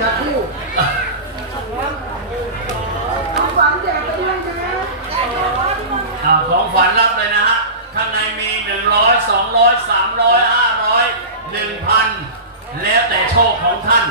นื้อคู่เอาฝันแจกไปด้วยนะอ่ของฝันรับเลยนะฮะ ข้างในมี 100 200 300 500 1,000 แล้วแต่โชคของท่าน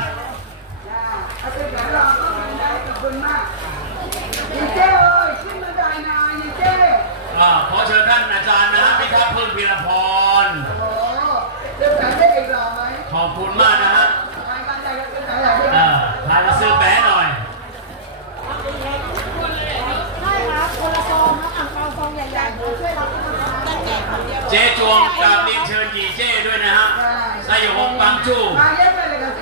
เจ๊จวงกราบเรีเชิญดีเจ้ด้วยนะฮะสยองปังจู มาเยอะเลยค่ะ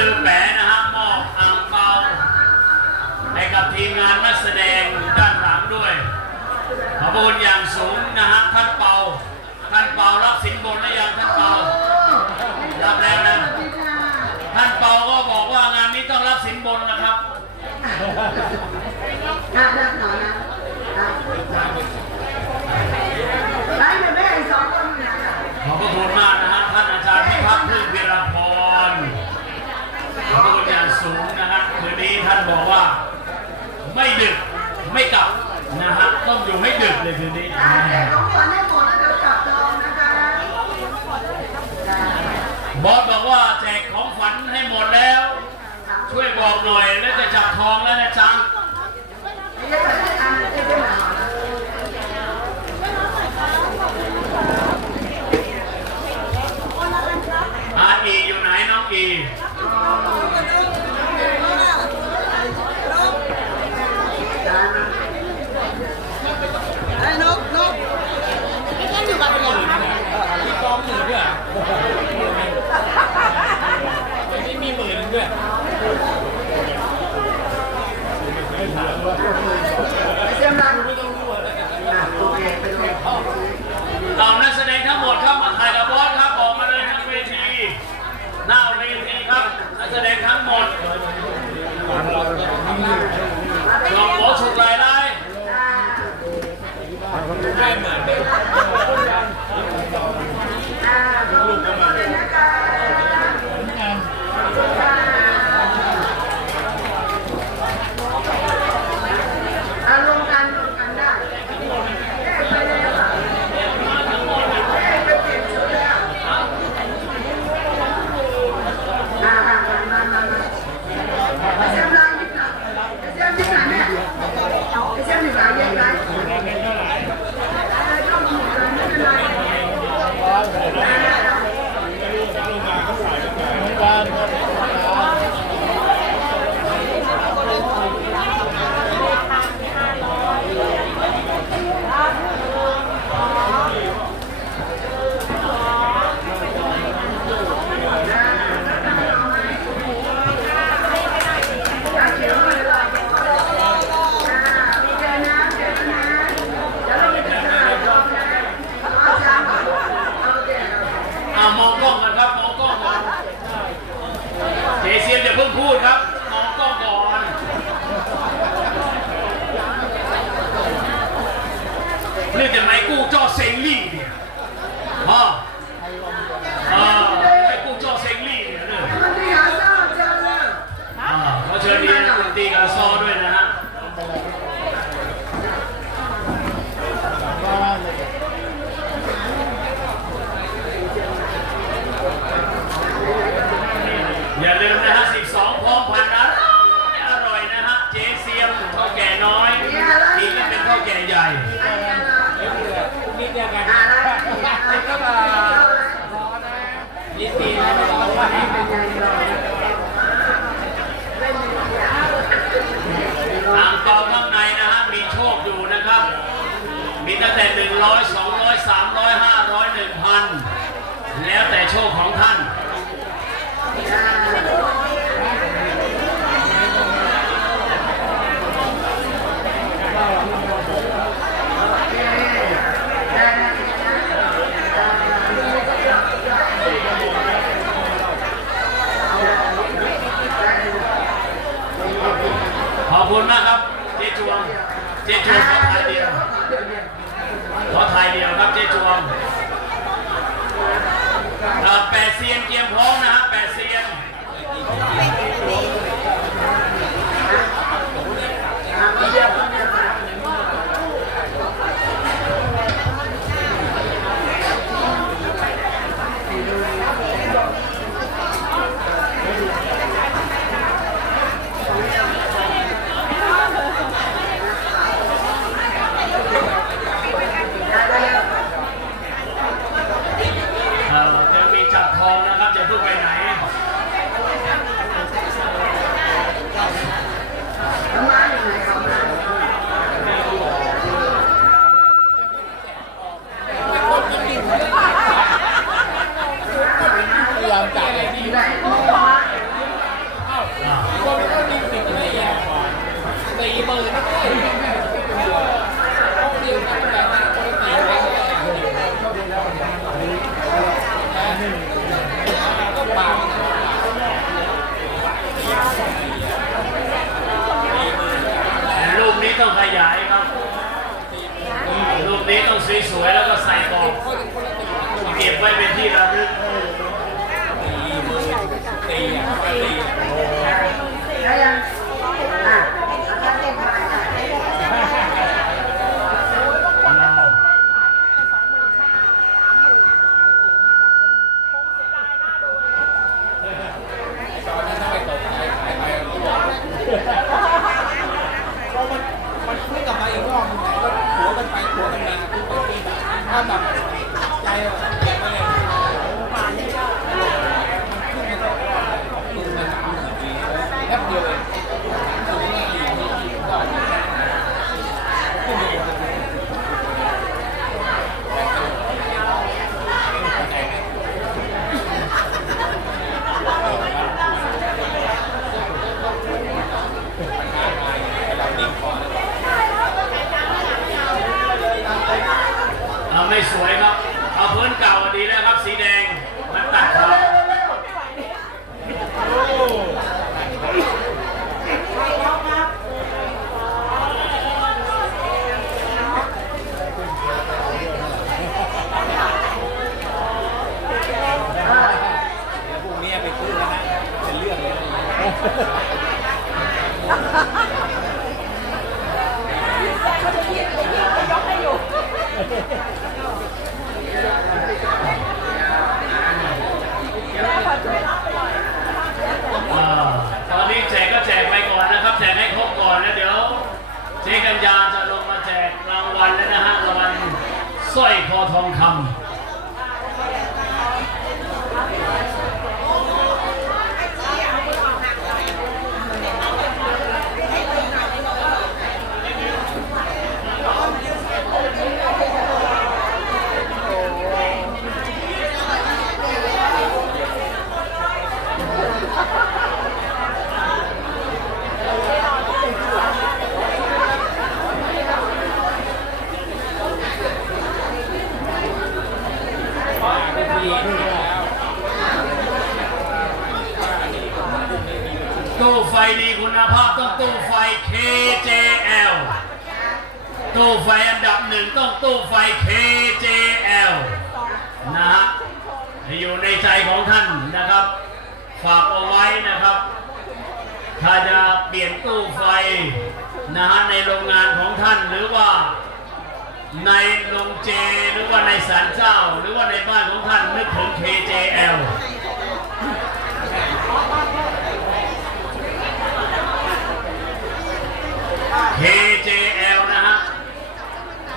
ซื้อแผลนะฮะมอบอ่างเปาให้กับทีมงานนักแสดงด้านหลังด้วยขอบคุณอย่างสูงนะฮะท่านเปาท่านเปารับสินบนและอยังท่านเปารับแล้วนะท่านเปาก็บอกว่างานนี้ต้องรับสินบนนะครับ อะรับหนอยนะ 好吧 แก่ใหญ่ทางกองข้างในนะฮะมีโชคอยู่นะครับ มีตั้งแต่หนึ่งร้อยสองร้อยสามร้อยห้าร้อยหนึ่งพันแล้วแต่โชคของท่าน คุณมากครับ เจ๊จวง เจ๊จวงขอทายเดียวขอทายเดียวครับเจ๊จวงแปดเซียนเกียมพร้อมนะฮะแปดเซียน เก็บไว้เป็นที่ระลึกตีมือใหญ่ตี Xoay. ตู้ไฟอันดับหนึ่งต้องตู้ไฟ KJL นะฮะอยู่ในใจของท่านนะครับ ฝากเอาไว้นะครับ ถ้าจะเปลี่ยนตู้ไฟนะฮะในโรงงานของท่านหรือว่าในโรงเจหรือว่าในศาลเจ้า หรือว่าในบ้านของท่านนึกถึง KJL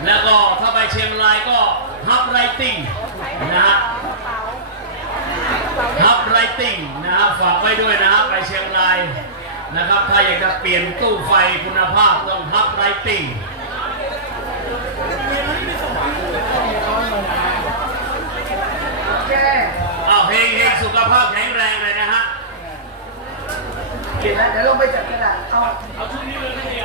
แล้วก็ถ้าไปเชียงรายก็ฮับไรติงนะฮะฮับไรติงนะครับฝากไว้ด้วยนะครับไปเชียงรายนะครับ ถ้าอยากจะเปลี่ยนตู้ไฟคุณภาพต้องฮับไรติงเอาเฮงเฮงสุขภาพแข็งแรงเลยนะฮะเดี๋ยวลงไปจัดกระดาษเอาเอาชุดนี้เลยไม่ดี